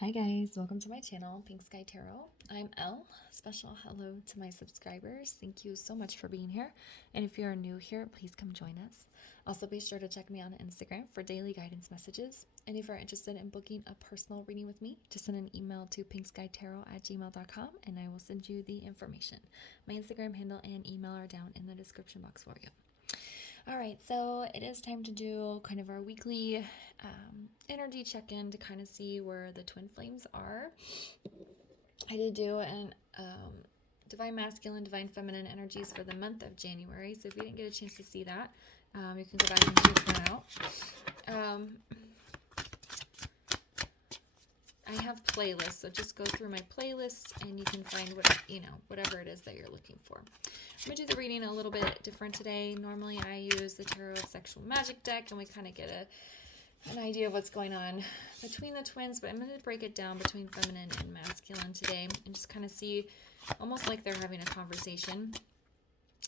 Hi guys, welcome to my channel, Pink Sky Tarot. I'm Elle. Special hello to my subscribers. Thank you so much for being here. And if you're new here, please come join us. Also, be sure to check me on Instagram for daily guidance messages. And if you're interested in booking a personal reading with me, just send an email to pinkskytarot@gmail.com and I will send you the information. My Instagram handle and email are down in the description box for you. All right, so it is time to do kind of our weekly energy check-in to kind of see where the twin flames are. I did do an divine masculine, divine feminine energies for the month of January. So if you didn't get a chance to see that, you can go back and check that out. I have playlists, so just go through my playlists and you can find whatever it is that you're looking for. I'm going to do the reading a little bit different today. Normally I use the Tarot of Sexual Magic deck and we kind of get an idea of what's going on between the twins, but I'm going to break it down between feminine and masculine today and just kind of see, almost like they're having a conversation,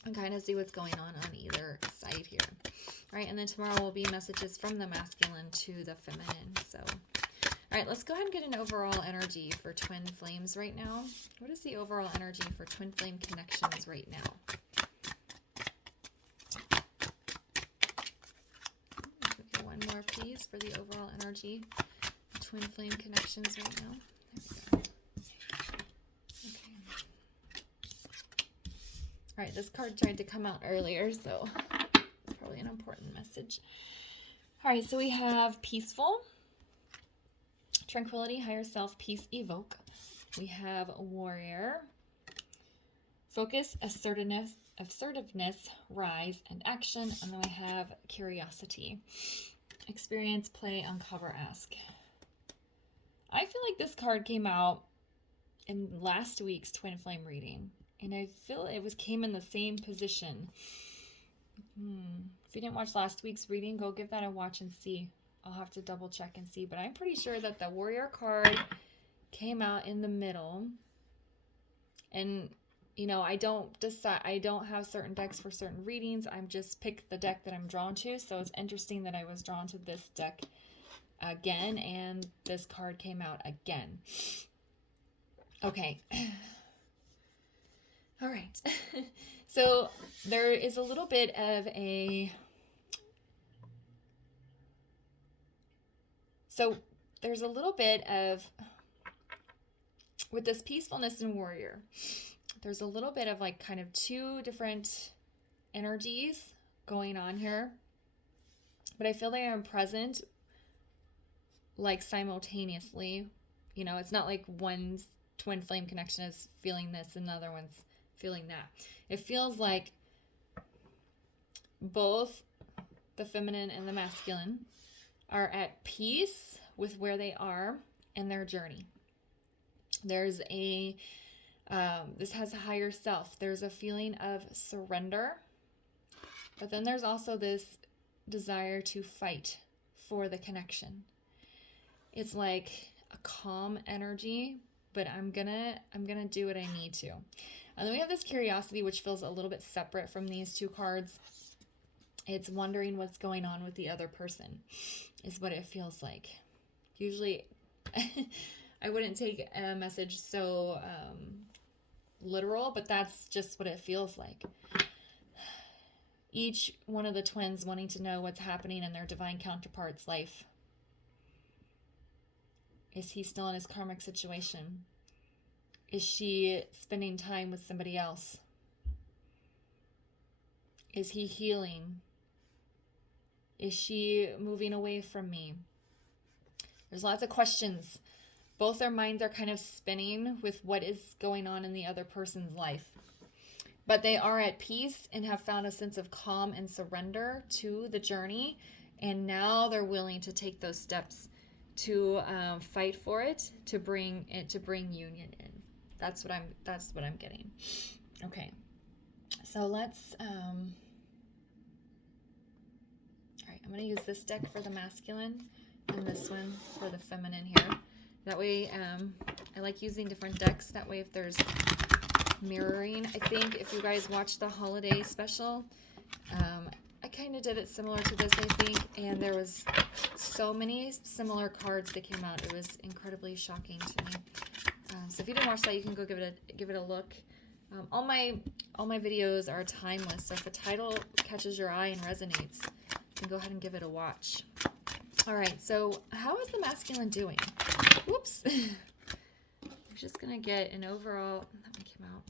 and kind of see what's going on either side here. All right, and then tomorrow will be messages from the masculine to the feminine. So, all right, let's go ahead and get an overall energy for twin flames right now. What is the overall energy for twin flame connections right now? Okay, one more, please, for the overall energy for twin flame connections right now. There we go. Okay. All right, this card tried to come out earlier, so it's probably an important message. All right, so we have peaceful, tranquility, higher self, peace, evoke. We have warrior, focus, assertiveness, rise, and action. And then we have curiosity, experience, play, uncover, ask. I feel like this card came out in last week's twin flame reading, and I feel it came in the same position. If you didn't watch last week's reading, go give that a watch and see. I'll have to double check and see, but I'm pretty sure that the warrior card came out in the middle. And, you know, I don't have certain decks for certain readings. I'm just picked the deck that I'm drawn to. So it's interesting that I was drawn to this deck again, and this card came out again. Okay. All right. So there is a little bit of there's a little bit of, with this peacefulness and warrior, there's a little bit of like kind of two different energies going on here, but I feel they are present like simultaneously. You know, it's not like one twin flame connection is feeling this and the other one's feeling that. It feels like both the feminine and the masculine are at peace with where they are in their journey. There's this has a higher self. There's a feeling of surrender, but then there's also this desire to fight for the connection. It's like a calm energy, but I'm gonna do what I need to. And then we have this curiosity, which feels a little bit separate from these two cards. It's wondering what's going on with the other person is what it feels like. Usually I wouldn't take a message so literal, but that's just what it feels like. Each one of the twins wanting to know what's happening in their divine counterpart's life. Is he still in his karmic situation? Is she spending time with somebody else? Is he healing? Is she moving away from me? There's lots of questions. Both their minds are kind of spinning with what is going on in the other person's life. But they are at peace and have found a sense of calm and surrender to the journey. And now they're willing to take those steps to fight for it, to bring union in. That's what I'm getting. Okay. So let's all right, I'm going to use this deck for the masculine and this one for the feminine here. That way, I like using different decks. That way, if there's mirroring, I think if you guys watch the holiday special, I kind of did it similar to this, I think, and there was so many similar cards that came out. It was incredibly shocking to me. So if you didn't watch that, you can go give it a look. All my videos are timeless, so if the title catches your eye and resonates, then go ahead and give it a watch. All right, so how is the masculine doing? Whoops. I'm just gonna get an overall. That one came out.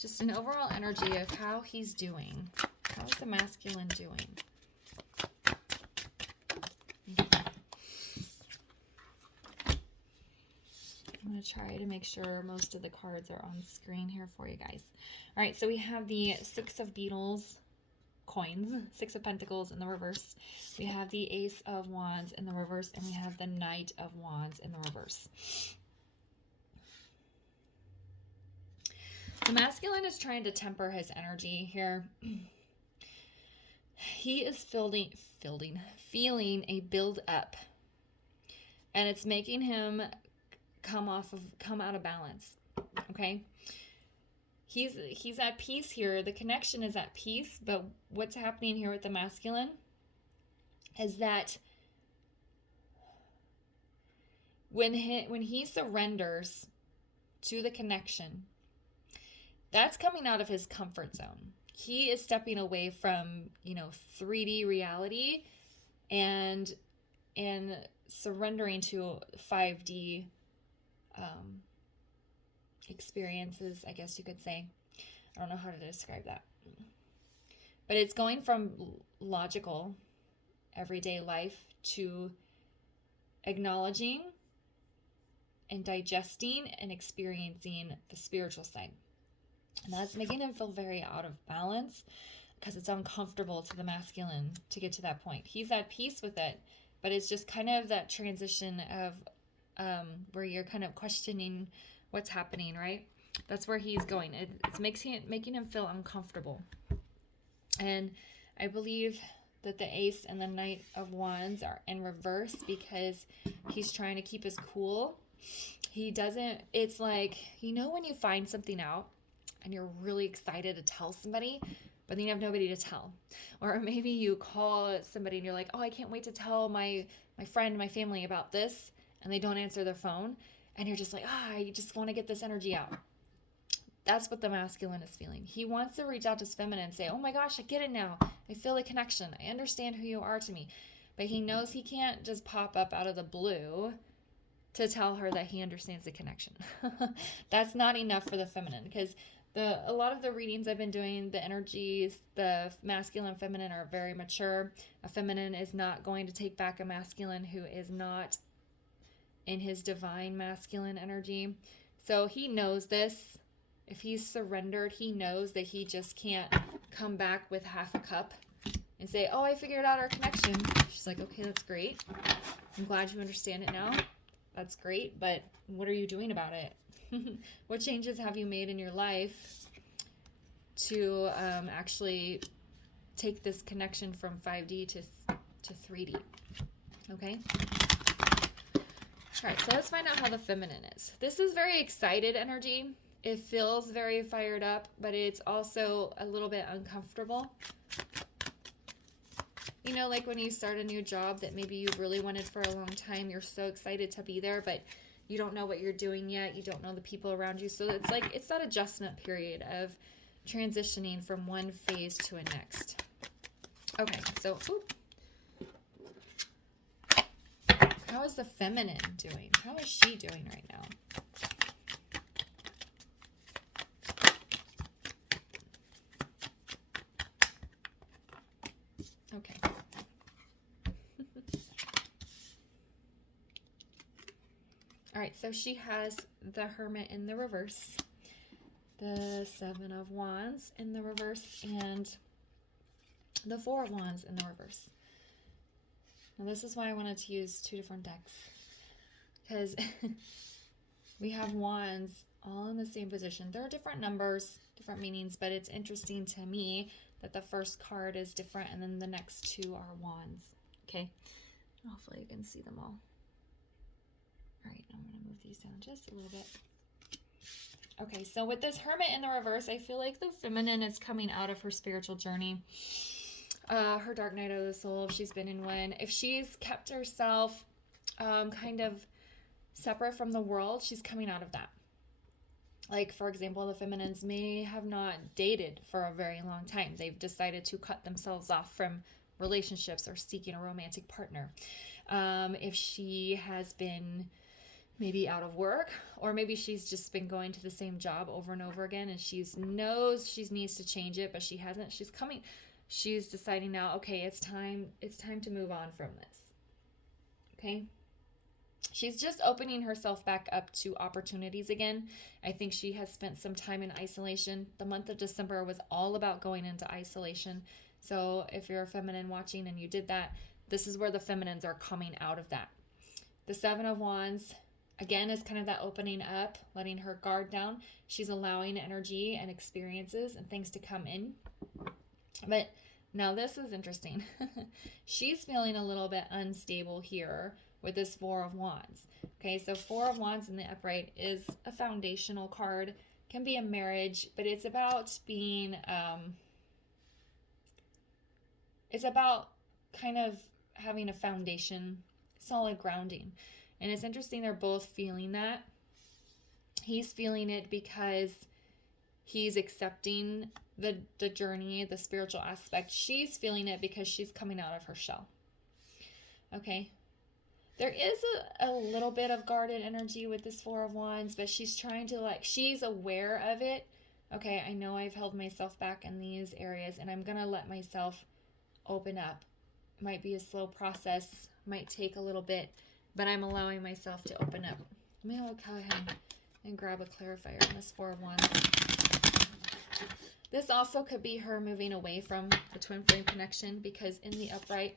Just an overall energy of how he's doing. How is the masculine doing? I'm going to try to make sure most of the cards are on screen here for you guys. All right, so we have the Six of Beetles coins, Six of Pentacles in the reverse. We have the Ace of Wands in the reverse, and we have the Knight of Wands in the reverse. The masculine is trying to temper his energy here. He is feeling a build up, and it's making him come out of balance. Okay, he's at peace here. The connection is at peace, but what's happening here with the masculine is that when he surrenders to the connection, that's coming out of his comfort zone. He is stepping away from 3D reality and surrendering to 5D experiences, I guess you could say. I don't know how to describe that. But it's going from logical, everyday life to acknowledging and digesting and experiencing the spiritual side. And that's making him feel very out of balance because it's uncomfortable to the masculine to get to that point. He's at peace with it, but it's just kind of that transition of where you're kind of questioning what's happening, right? That's where he's going. It's making him feel uncomfortable. And I believe that the Ace and the Knight of Wands are in reverse because he's trying to keep his cool. It's like, when you find something out and you're really excited to tell somebody, but then you have nobody to tell. Or maybe you call somebody and you're like, oh, I can't wait to tell my friend, my family about this, and they don't answer their phone, and you're just like, I just want to get this energy out. That's what the masculine is feeling. He wants to reach out to his feminine and say, oh my gosh, I get it now. I feel the connection. I understand who you are to me. But he knows he can't just pop up out of the blue to tell her that he understands the connection. That's not enough for the feminine, because a lot of the readings I've been doing, the energies, the masculine and feminine are very mature. A feminine is not going to take back a masculine who is not in his divine masculine energy. So he knows this. If he's surrendered, he knows that he just can't come back with half a cup and say, oh, I figured out our connection. She's like, okay, that's great. I'm glad you understand it now. That's great, but what are you doing about it? What changes have you made in your life to actually take this connection from 5D to 3D? Okay? All right, so let's find out how the feminine is. This is very excited energy. It feels very fired up, but it's also a little bit uncomfortable. Like when you start a new job that maybe you really wanted for a long time, you're so excited to be there, but you don't know what you're doing yet. You don't know the people around you. So it's that adjustment period of transitioning from one phase to a next. Okay, so how is the feminine doing? How is she doing right now? Okay. All right, so she has the Hermit in the reverse, the Seven of Wands in the reverse, and the Four of Wands in the reverse. Now this is why I wanted to use two different decks, because we have wands all in the same position. There are different numbers, different meanings, but it's interesting to me that the first card is different and then the next two are wands. Okay, hopefully you can see them all. All right, I'm going to move these down just a little bit. Okay, so with this Hermit in the reverse, I feel like the feminine is coming out of her spiritual journey. her dark night of the soul, if she's been in one, if she's kept herself kind of separate from the world, she's coming out of that. Like, for example, the feminines may have not dated for a very long time. They've decided to cut themselves off from relationships or seeking a romantic partner. If she has been maybe out of work, or maybe she's just been going to the same job over and over again, and she knows she needs to change it, but she hasn't. She's deciding now, okay, it's time to move on from this. Okay? She's just opening herself back up to opportunities again. I think she has spent some time in isolation. The month of December was all about going into isolation. So if you're a feminine watching and you did that, this is where the feminines are coming out of that. The Seven of Wands, again, is kind of that opening up, letting her guard down. She's allowing energy and experiences and things to come in. But now this is interesting. She's feeling a little bit unstable here with this Four of Wands. Okay, so Four of Wands in the upright is a foundational card. Can be a marriage, but it's about being, it's about kind of having a foundation, solid grounding. And it's interesting, they're both feeling that. He's feeling it because he's accepting the journey, the spiritual aspect. She's feeling it because she's coming out of her shell. Okay. There is a little bit of guarded energy with this Four of Wands, but she's trying to, she's aware of it. Okay, I know I've held myself back in these areas, and I'm going to let myself open up. Might be a slow process, might take a little bit, but I'm allowing myself to open up. Maybe I'll go ahead and grab a clarifier on this Four of Wands. This also could be her moving away from the twin flame connection, because in the upright,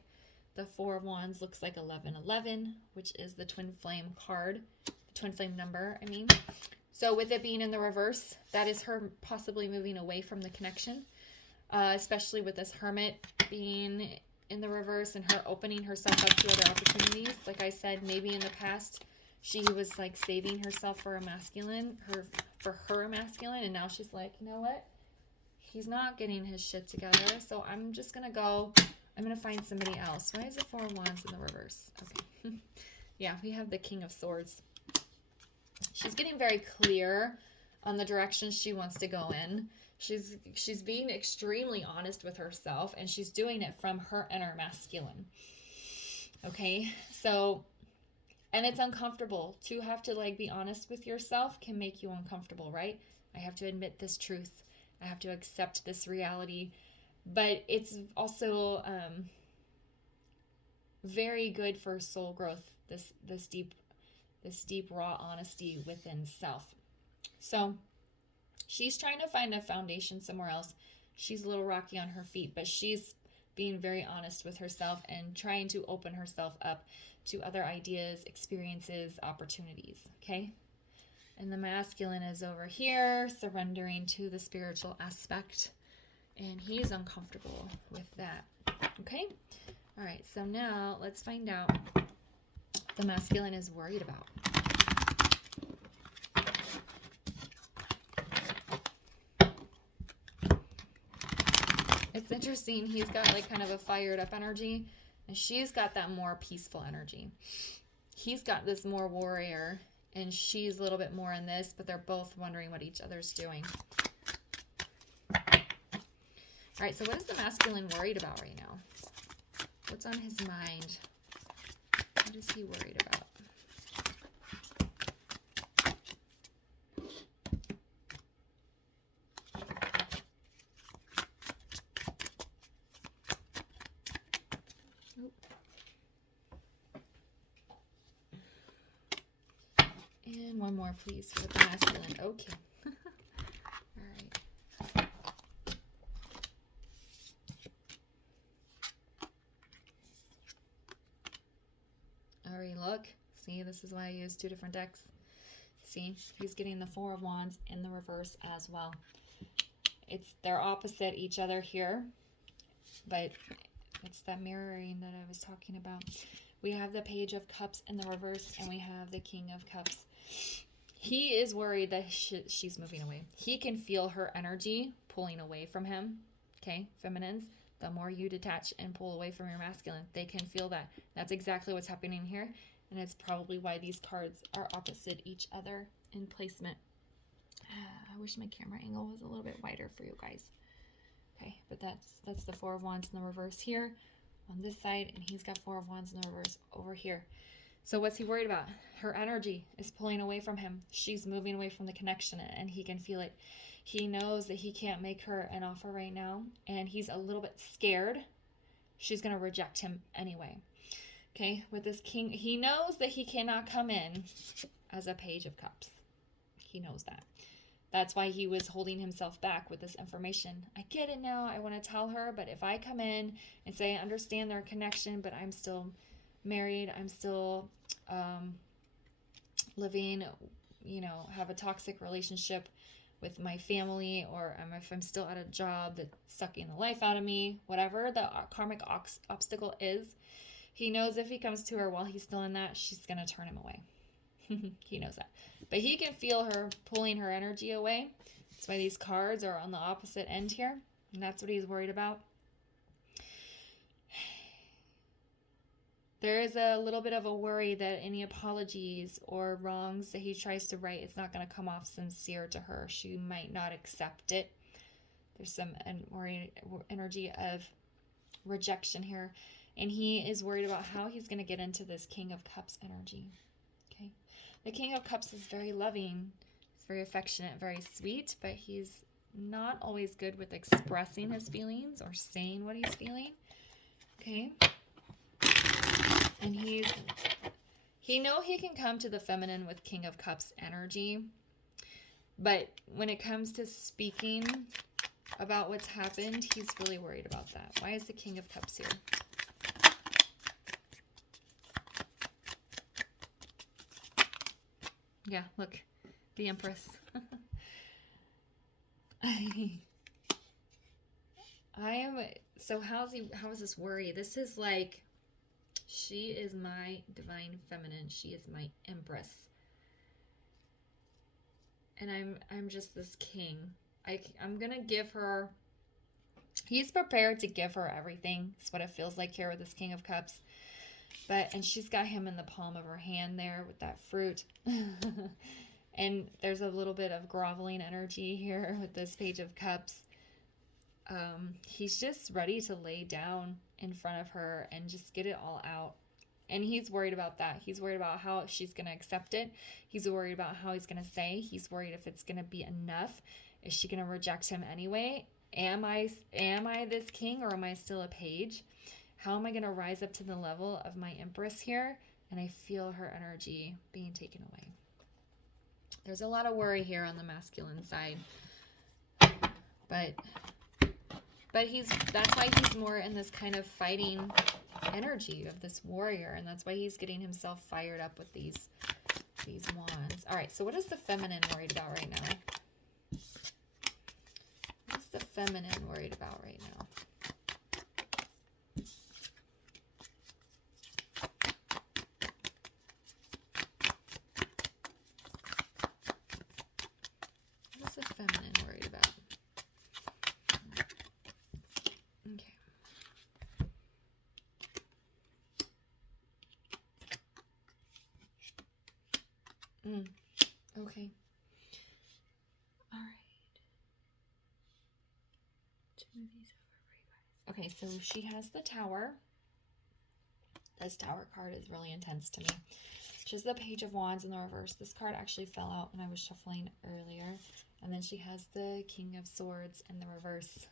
the Four of Wands looks like 1111, which is the twin flame card, the twin flame number, I mean. So with it being in the reverse, that is her possibly moving away from the connection, especially with this Hermit being in the reverse and her opening herself up to other opportunities. Like I said, maybe in the past, she was like saving herself for a masculine, for her masculine, and now she's like, you know what? He's not getting his shit together, so I'm just going to go... I'm going to find somebody else. Why is it Four of Wands in the reverse? Okay. Yeah, we have the King of Swords. She's getting very clear on the direction she wants to go in. She's being extremely honest with herself, and she's doing it from her inner masculine. Okay? So, and it's uncomfortable. To have to be honest with yourself can make you uncomfortable, right? I have to admit this truth. I have to accept this reality. But it's also very good for soul growth, this deep raw honesty within self. So she's trying to find a foundation somewhere else. She's a little rocky on her feet, but she's being very honest with herself and trying to open herself up to other ideas, experiences, opportunities. Okay? And the masculine is over here, surrendering to the spiritual aspect. And he's uncomfortable with that. Okay? All right, so now let's find out what the masculine is worried about. It's interesting. He's got kind of a fired up energy, and she's got that more peaceful energy. He's got this more warrior, and she's a little bit more in this, but they're both wondering what each other's doing. All right, so what is the masculine worried about right now? What's on his mind? What is he worried about? And one more, please, for the masculine. Okay. Look, see, this is why I use two different decks. See, he's getting the Four of Wands in the reverse as well. They're opposite each other here, but it's that mirroring that I was talking about. We have the Page of Cups in the reverse, and we have the King of Cups. He is worried that she's moving away. He can feel her energy pulling away from him. Okay, feminines, the more you detach and pull away from your masculine. They can feel that. That's exactly what's happening here. And it's probably why these cards are opposite each other in placement. I wish my camera angle was a little bit wider for you guys. Okay, but that's the Four of Wands in the reverse here on this side, and he's got Four of Wands in the reverse over here. So what's he worried about? Her energy is pulling away from him. She's moving away from the connection, and he can feel it. He knows that he can't make her an offer right now, and he's a little bit scared. She's going to reject him anyway. Okay, with this king, he knows that he cannot come in as a Page of Cups. He knows that. That's why he was holding himself back with this information. I get it now. I want to tell her, but if I come in and say I understand their connection, but I'm still married, I'm still living, have a toxic relationship with my family, or if I'm still at a job that's sucking the life out of me, whatever the karmic obstacle is, he knows if he comes to her while he's still in that, she's going to turn him away. He knows that. But he can feel her pulling her energy away. That's why these cards are on the opposite end here. And that's what he's worried about. There is a little bit of a worry that any apologies or wrongs that he tries to right, it's not going to come off sincere to her. She might not accept it. There's some energy of rejection here. And he is worried about how he's going to get into this King of Cups energy. Okay. The King of Cups is very loving. He's very affectionate, very sweet, but he's not always good with expressing his feelings or saying what he's feeling. Okay. And he knows he can come to the feminine with King of Cups energy, but when it comes to speaking about what's happened, he's really worried about that. Why is the King of Cups here? Yeah, look, the Empress. So how is this worry? This is like, she is my divine feminine. She is my Empress. And I'm just this king. I'm going to give her, he's prepared to give her everything. That's what it feels like here with this King of Cups. And she's got him in the palm of her hand there with that fruit. And there's a little bit of groveling energy here with this Page of Cups. He's just ready to lay down in front of her and just get it all out. And he's worried about that. He's worried about how she's going to accept it. He's worried about how he's going to say. He's worried if it's going to be enough. Is she going to reject him anyway? Am I this king, or am I still a page? How am I going to rise up to the level of my Empress here? And I feel her energy being taken away. There's a lot of worry here on the masculine side. But that's why he's more in this kind of fighting energy of this warrior. And that's why he's getting himself fired up with these wands. All right, so what is the feminine worried about right now? What is the feminine worried about right now? What is the feminine worried about? Okay. Okay. All right. Okay, so she has the Tower. This Tower card is really intense to me. She has the Page of Wands in the reverse. This card actually fell out when I was shuffling earlier. And then she has the King of Swords in the reverse.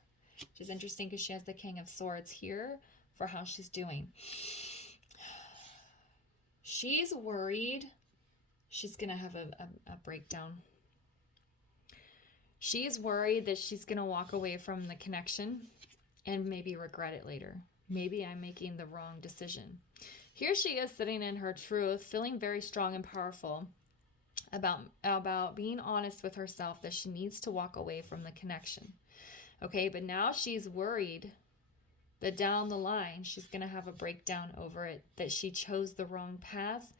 She's interesting because she has the King of Swords here for how she's doing. She's worried she's going to have a breakdown. She's worried that she's going to walk away from the connection and maybe regret it later. Maybe I'm making the wrong decision. Here she is sitting in her truth, feeling very strong and powerful about being honest with herself that she needs to walk away from the connection. Okay, but now she's worried that down the line she's going to have a breakdown over it, that she chose the wrong path,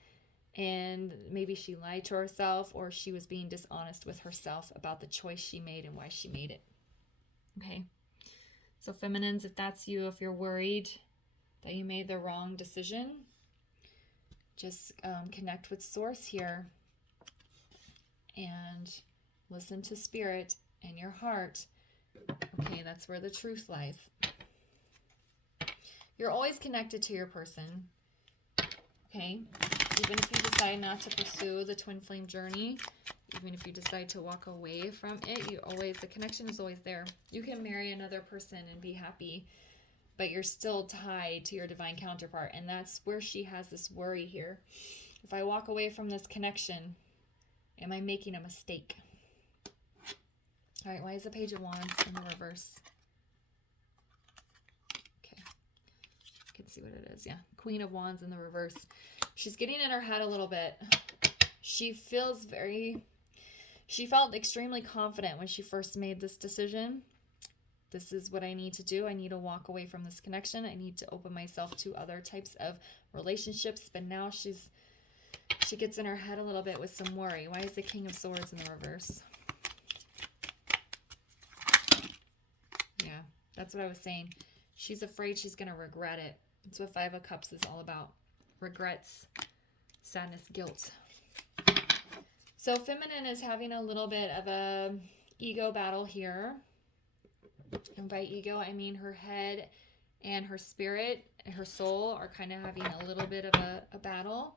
and maybe she lied to herself, or she was being dishonest with herself about the choice she made and why she made it. Okay, So feminines, if that's you, if you're worried that you made the wrong decision, just connect with source here and listen to spirit and your heart. Okay, that's where the truth lies. You're always connected to your person. Okay, even if you decide not to pursue the twin flame journey, even if you decide to walk away from it, the connection is always there. You can marry another person and be happy, but you're still tied to your divine counterpart. And that's where she has this worry here. If I walk away from this connection, am I making a mistake? All right, why is the Page of Wands in the reverse? Okay, I can see what it is. Yeah, Queen of Wands in the reverse. She's getting in her head a little bit. She felt extremely confident when she first made this decision. This is what I need to do. I need to walk away from this connection. I need to open myself to other types of relationships. But now she gets in her head a little bit with some worry. Why is the King of Swords in the reverse? Yeah, that's what I was saying. She's afraid she's going to regret it. That's what Five of Cups is all about. Regrets, sadness, guilt. So feminine is having a little bit of a ego battle here. And by ego, I mean her head and her spirit and her soul are kind of having a little bit of a battle.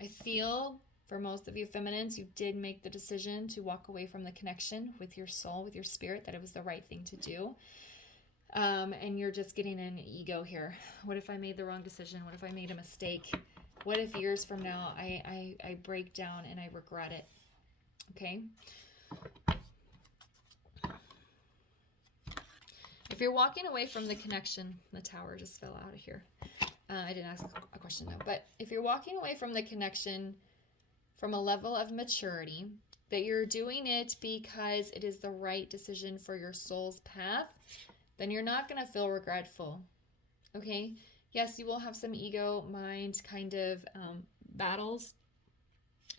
I feel for most of you feminines, you did make the decision to walk away from the connection with your soul, with your spirit, that it was the right thing to do. And you're just getting in ego here. What if I made the wrong decision? What if I made a mistake? What if years from now I break down and I regret it? Okay. If you're walking away from the connection, the Tower just fell out of here. I didn't ask a question though, but if you're walking away from the connection from a level of maturity, that you're doing it because it is the right decision for your soul's path, then you're not going to feel regretful. Okay. Yes, you will have some ego mind kind of battles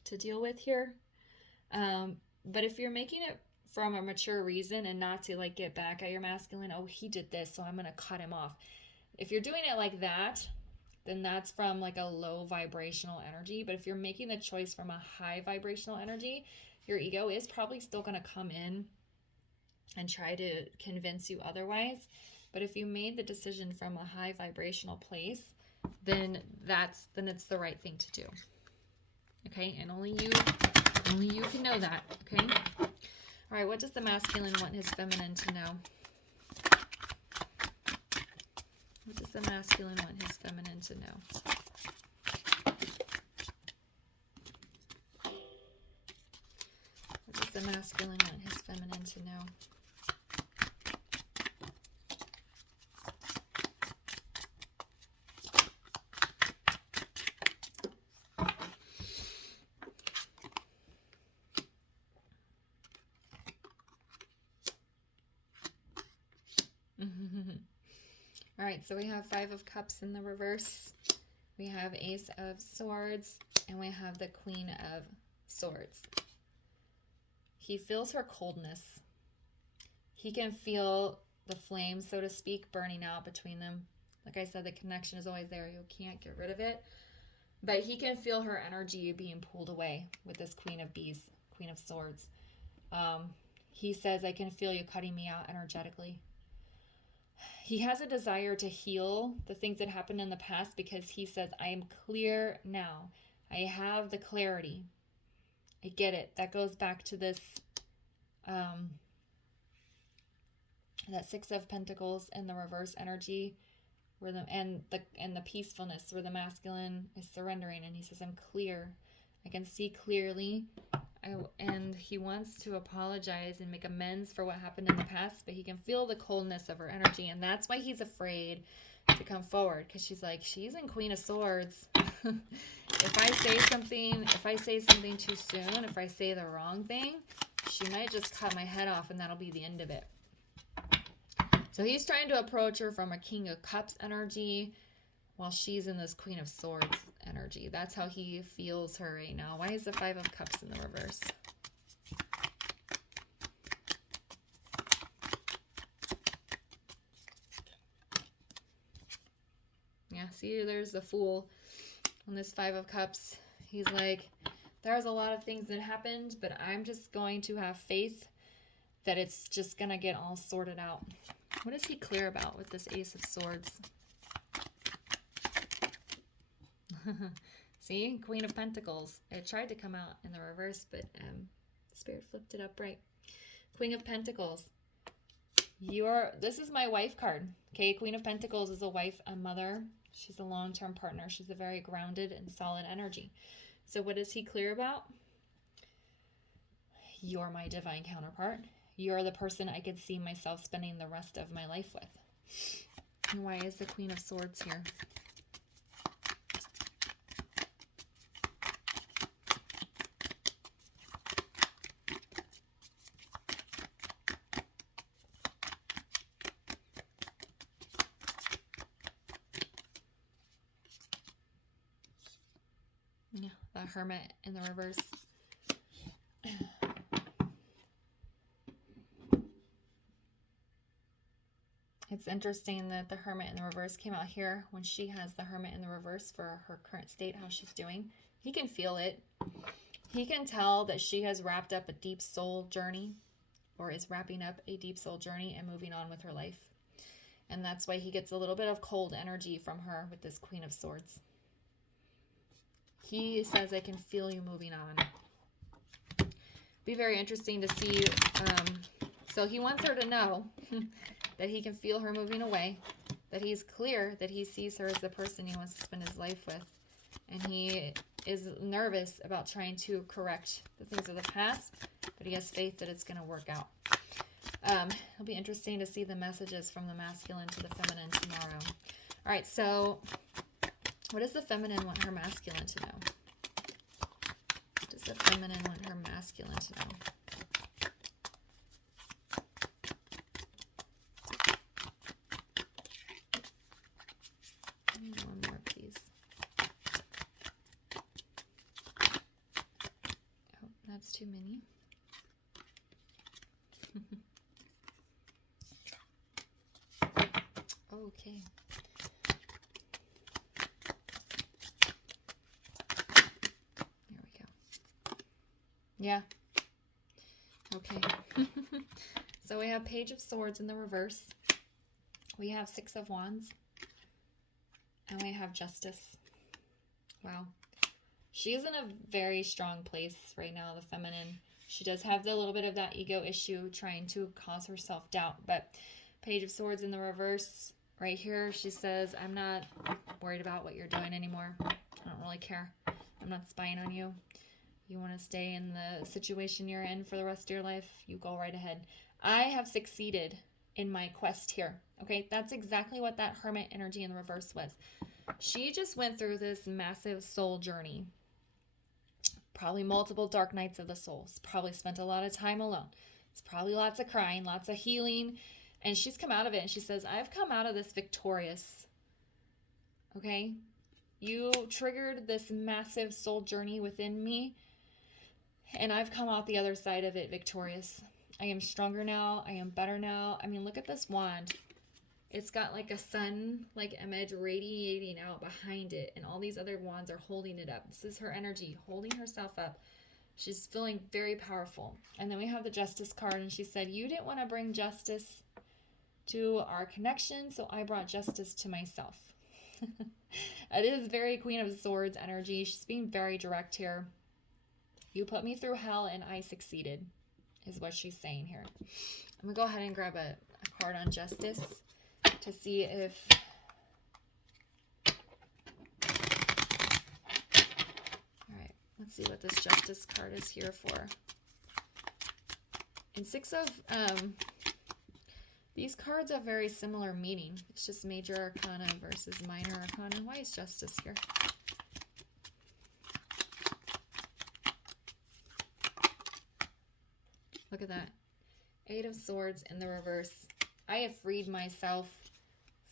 to deal with here. But if you're making it from a mature reason and not to like get back at your masculine, oh, he did this, so I'm going to cut him off. If you're doing it like that, then that's from like a low vibrational energy. But if you're making the choice from a high vibrational energy, your ego is probably still going to come in and try to convince you otherwise. But if you made the decision from a high vibrational place, then it's the right thing to do. Okay, and only you can know that. Okay. All right, what does the masculine want his feminine to know? What does the masculine want his feminine to know? What does the masculine want his feminine to know? All right, so we have Five of Cups in the reverse. We have Ace of Swords, and we have the Queen of Swords. He feels her coldness. He can feel the flame, so to speak, burning out between them. Like I said, the connection is always there. You can't get rid of it. But he can feel her energy being pulled away with this Queen of Swords. He says, I can feel you cutting me out energetically. He has a desire to heal the things that happened in the past because he says, I am clear now. I have the clarity. I get it. That goes back to this, that Six of Pentacles and the reverse energy where and the peacefulness where the masculine is surrendering. And he says, I'm clear. I can see clearly. And he wants to apologize and make amends for what happened in the past, but he can feel the coldness of her energy, and that's why he's afraid to come forward, because she's like, she's in Queen of Swords. If I say something too soon, if I say the wrong thing, she might just cut my head off, and that'll be the end of it. So he's trying to approach her from a King of Cups energy, while she's in this Queen of Swords energy. That's how he feels her right now. Why is the Five of Cups in the reverse? See, there's the Fool on this Five of Cups. He's like, there's a lot of things that happened, but I'm just going to have faith that it's just going to get all sorted out. What is he clear about with this Ace of Swords? See, Queen of Pentacles. It tried to come out in the reverse, but Spirit flipped it upright. Queen of Pentacles. This is my wife card. Okay, Queen of Pentacles is a wife, a mother. She's a long-term partner. She's a very grounded and solid energy. So what is he clear about? You're my divine counterpart. You're the person I could see myself spending the rest of my life with. And why is the Queen of Swords here? Yeah, the Hermit in the reverse. It's interesting that the Hermit in the reverse came out here when she has the Hermit in the reverse for her current state, how she's doing. He can feel it. He can tell that she has wrapped up a deep soul journey, or is wrapping up a deep soul journey and moving on with her life. And that's why he gets a little bit of cold energy from her with this Queen of Swords. He says, I can feel you moving on. Be very interesting to see. So he wants her to know that he can feel her moving away, that he's clear that he sees her as the person he wants to spend his life with. And he is nervous about trying to correct the things of the past, but he has faith that it's going to work out. It'll be interesting to see the messages from the masculine to the feminine tomorrow. All right, so what does the feminine want her masculine to know? What does the feminine want her masculine to know? One more, please. Oh, that's too many. Okay. There we go. Yeah. Okay. So we have Page of Swords in the reverse. We have Six of Wands. And we have Justice. Wow. She's in a very strong place right now, the feminine. She does have a little bit of that ego issue trying to cause her self-doubt. But Page of Swords in the reverse right here, she says, I'm not worried about what you're doing anymore. I don't really care. I'm not spying on you. You want to stay in the situation you're in for the rest of your life, you go right ahead. I have succeeded in my quest here. Okay, that's exactly what that Hermit energy in the reverse was. She just went through this massive soul journey. Probably multiple dark nights of the soul. Probably spent a lot of time alone. It's probably lots of crying, lots of healing. And she's come out of it and she says, I've come out of this victorious. Okay? You triggered this massive soul journey within me. And I've come out the other side of it victorious. I am stronger now. I am better now. I mean, look at this wand. It's got like a sun-like image radiating out behind it. And all these other wands are holding it up. This is her energy, holding herself up. She's feeling very powerful. And then we have the Justice card. And she said, you didn't want to bring justice to our connection, so I brought justice to myself. It is very Queen of Swords energy. She's being very direct here. You put me through hell and I succeeded, is what she's saying here. I'm going to go ahead and grab a card on Justice to see if... All right, let's see what this Justice card is here for. In Six of... these cards have very similar meaning. It's just Major Arcana versus Minor Arcana. Why is Justice here? Look at that. Eight of Swords in the reverse. I have freed myself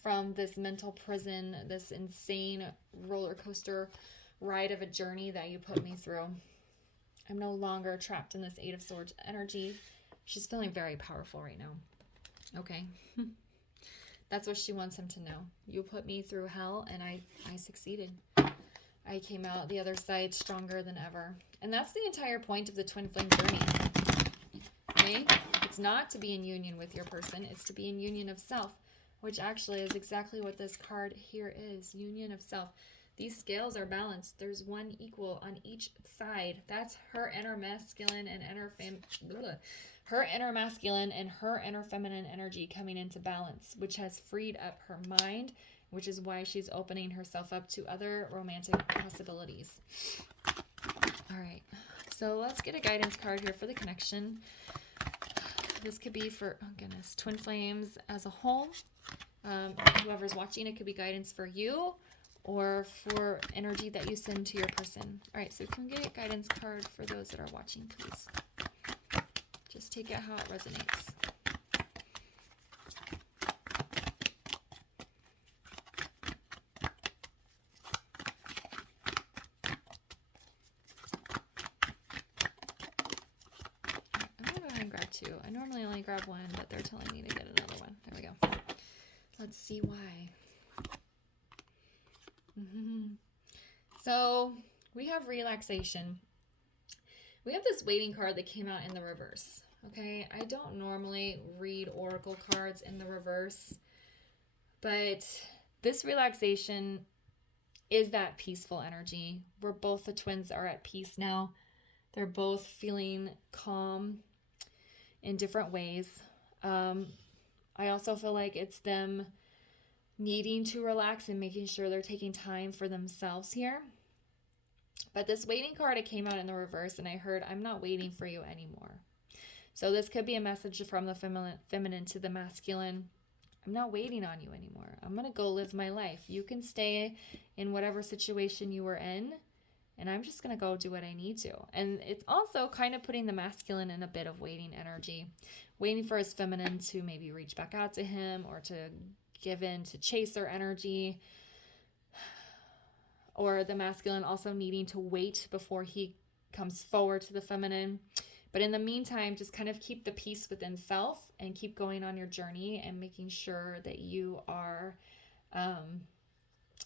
from this mental prison, this insane roller coaster ride of a journey that you put me through. I'm no longer trapped in this Eight of Swords energy. She's feeling very powerful right now. Okay. That's what she wants him to know. You put me through hell, and I succeeded. I came out the other side stronger than ever. And that's the entire point of the twin flame journey. Okay? It's not to be in union with your person. It's to be in union of self, which actually is exactly what this card here is. Union of self. These scales are balanced. There's one equal on each side. That's her inner masculine and her inner masculine and her inner feminine energy coming into balance, which has freed up her mind, which is why she's opening herself up to other romantic possibilities. All right, so let's get a guidance card here for the connection. This could be for, oh goodness, twin flames as a whole. Whoever's watching, it could be guidance for you or for energy that you send to your person. All right, so can we get a guidance card for those that are watching, please? Just take it how it resonates. I'm going to go ahead and grab two. I normally only grab one, but they're telling me to get another one. There we go. Let's see why. So we have relaxation. We have this waiting card that came out in the reverse. Okay, I don't normally read oracle cards in the reverse, but this relaxation is that peaceful energy where both the twins are at peace now. They're both feeling calm in different ways. I also feel like it's them needing to relax and making sure they're taking time for themselves here. But this waiting card, it came out in the reverse, and I heard, I'm not waiting for you anymore. So this could be a message from the feminine to the masculine. I'm not waiting on you anymore. I'm going to go live my life. You can stay in whatever situation you were in, and I'm just going to go do what I need to. And it's also kind of putting the masculine in a bit of waiting energy, waiting for his feminine to maybe reach back out to him or to give in to chaser energy, or the masculine also needing to wait before he comes forward to the feminine. But in the meantime, just kind of keep the peace within self and keep going on your journey and making sure that you are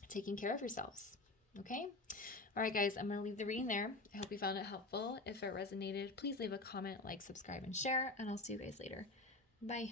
taking care of yourselves. Okay? All right, guys, I'm going to leave the reading there. I hope you found it helpful. If it resonated, please leave a comment, like, subscribe, and share, and I'll see you guys later. Bye.